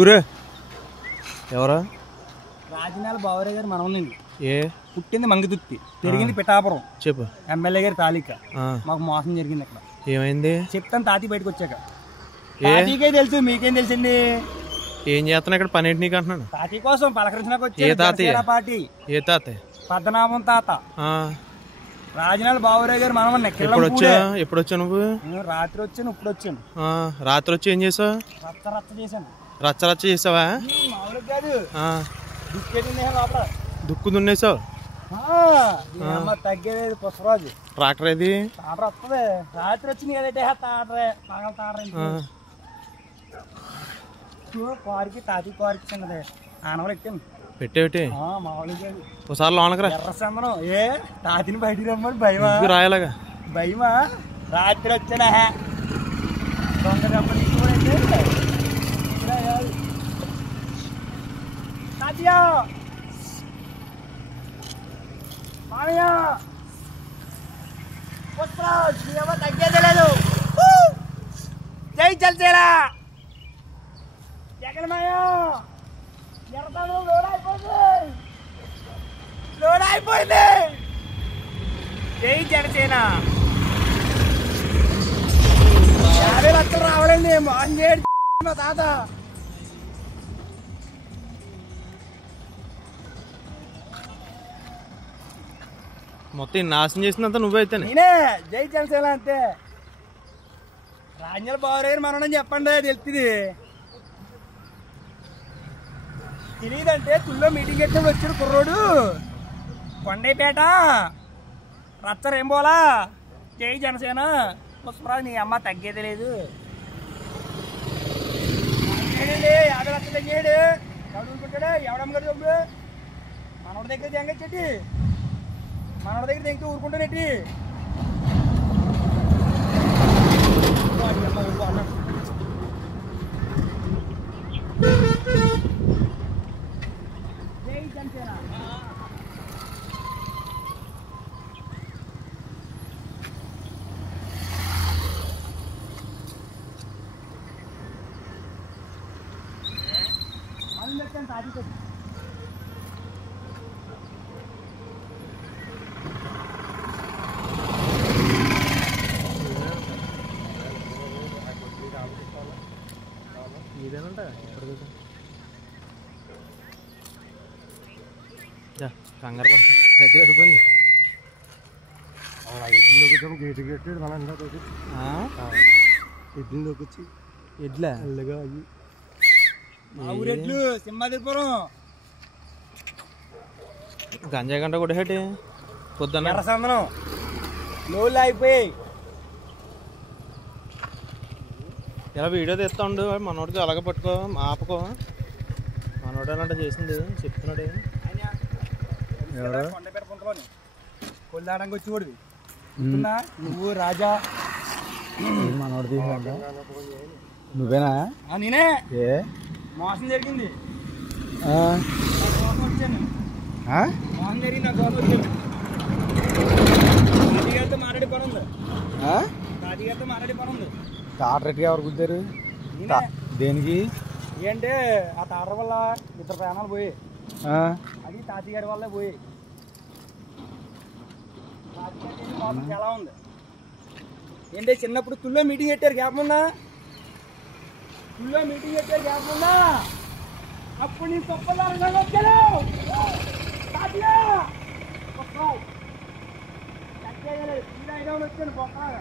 గురు ఎవరా? రాజనాల బావరే గారు మనవనండి. ఏ పుట్టింది మంగదుత్తి, పెరిగింది పిఠాపురం. చెప్పు. ఎమ్మెల్యే గారి తాలిక. మాకు మోసం జరిగింది అక్కడ. ఏమైంది చెప్తాను తాతి బయటకు వచ్చాక. తాతీకే తెలుసు, మీకేం తెలుసండి? ఏం చేస్తున్నా ఇక్కడ పని ఏంటి నీకు అంటున్నాను. తాతీ కోసం పలకరించడానికి ఏ తాతయ్య? పార్టీ. ఏ తాతయ్య? పద్మనాభం తాత. రాజనాల బావరే గారు మనవన్న. ఎప్పుడు వచ్చా నువ్వు? రాత్రి వచ్చాను, ఇప్పుడు వచ్చాను. రాత్రి వచ్చి ఏం చేసావు? రచ్చ రచ్చ చేశాను. రచ్చ రచ్చ చేసావా? మామూలు కాదు, దుక్కు దున్నేసావు. తగ్గేది పుష్పరాజు. ట్రాక్టర్ ఏది? తాటర వస్తుంది. రాత్రి వచ్చింది కదంటే తాటరే పగల తాటర. కారుకి తాతి కారుకి చిన్నది ఆనవలు ఎక్కాను. పెట్టేటి మామూలు కాదు. ఒకసారి లోనకి రా. ఎర్ర చందనం. ఏ తాతిని బయటికి రమ్మని భయమా? రాయలాగా భయమా? రాత్రి వచ్చానా దొంగ దెబ్బలు తీసుకోవాలంటే తాతయ్య మామయ్య పుష్పరాజ్ ఏమో తగ్గేదే లేదు. జై చల్చేలా జగన్ మాయ ఎడతాను. లోడ్ అయిపోయింది. జై జనసేన. 50 లక్షలు రావాలండి. మోహన్ చేయడు మా తాత. మొత్తం నాశనం చేసినంత నువ్వైతే. నేనే జై జనసేన అంతే. రాజ్యాల బావరేరు మనం చెప్పండి, తెలుస్తుంది. తెలియదంటే తుల్లో మీటింగ్ ఎత్తే వచ్చాడు కుర్రోడు. కొండైపేట రచ్చరేం పోలా. జై జనసేన. పుష్పరాజు నీ అమ్మ తగ్గేది లేదు. 50 లక్షలు తగ్గాడు. చదువుకుంటాడు ఎవడమ్మ గారు చదువు. మనోడి దగ్గర తెంగచ్చేటి, మనోడి దగ్గర తెంగితే ఊరుకుంటానేటి. జై జనసేన. తాజీ ఇదేనంట కంగారు దగ్గర అయిపోయింది. గేటు గేటాడు మన ఎడ్లలోకి వచ్చి ఎడ్లా మా ఊరెడ్లు సింహాదిపురం. గంజాయి గంట కూడా హేటి పొద్దున్న ఎర్ర సందనం లోళ్ళు అయిపోయాయి. ఇలా వీడియో తీస్తా ఉండు. మనోడికి అలాగే పట్టుకో, ఆపుకో. మనోడు అలాంటి చేసింది చెప్తున్నాడు. కొండపేట పుంతలోని కొల్లాడానికి వచ్చి కూడా నువ్వు రాజా మనోడు తీసా నువ్వేనా? నేనే. ఏ మోసం జరిగింది. మోసం వచ్చాను. మోసం జరిగింది. నాకు కోసం వచ్చాను. తాతగారితో మాట్లాడే పని ఉంది. తాతగారితో మాట్లాడే పని ఉంది. తాటరెట్గా ఎవరు కుద్దారు? దేనికి? ఏంటంటే ఆ తాటర వల్ల 2 ప్రాణాలు పోయి, అది తాతగారి వల్లే పోయి. చాలా ఉంది. ఏంటంటే చిన్నప్పుడు తుల్లో మీటింగ్ పెట్టారు గ్యాప్ ఉందా? తుల్లో మీటింగ్ పెట్టారు గ్యాప్ ఉందా? అప్పుడు నేను తప్పదారు వచ్చాను. వచ్చాను గొప్పగా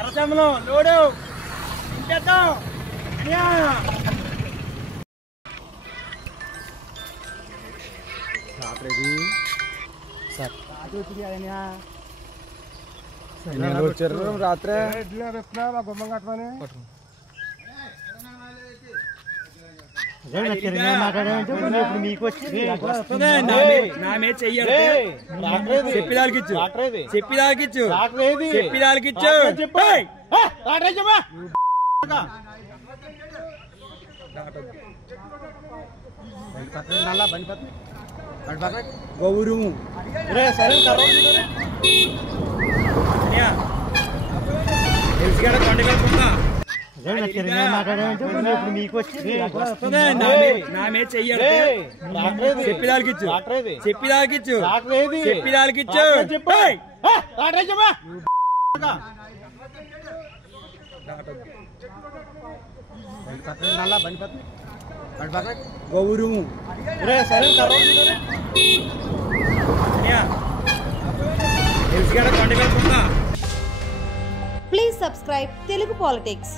ఎర్రచందనం లోడు ఇంకేద్దాం. వచ్చారు రాత్రి గుమ్మం కట్టమని చెప్పిదాకిచ్చు చెప్పిదాకిచ్చు చెప్పిదాకిచ్చు గౌరవం తెలుసుగా కొండ వెళ్తుందా నా మీద చెయ్యాలి చెప్పిదాలకిచ్చు చెప్పిదాలకిచ్చు చెప్పిదాలకిచ్చు గౌరవం తెలుసుగా కొండ వెళ్తుందా. Please subscribe Telugu Politics.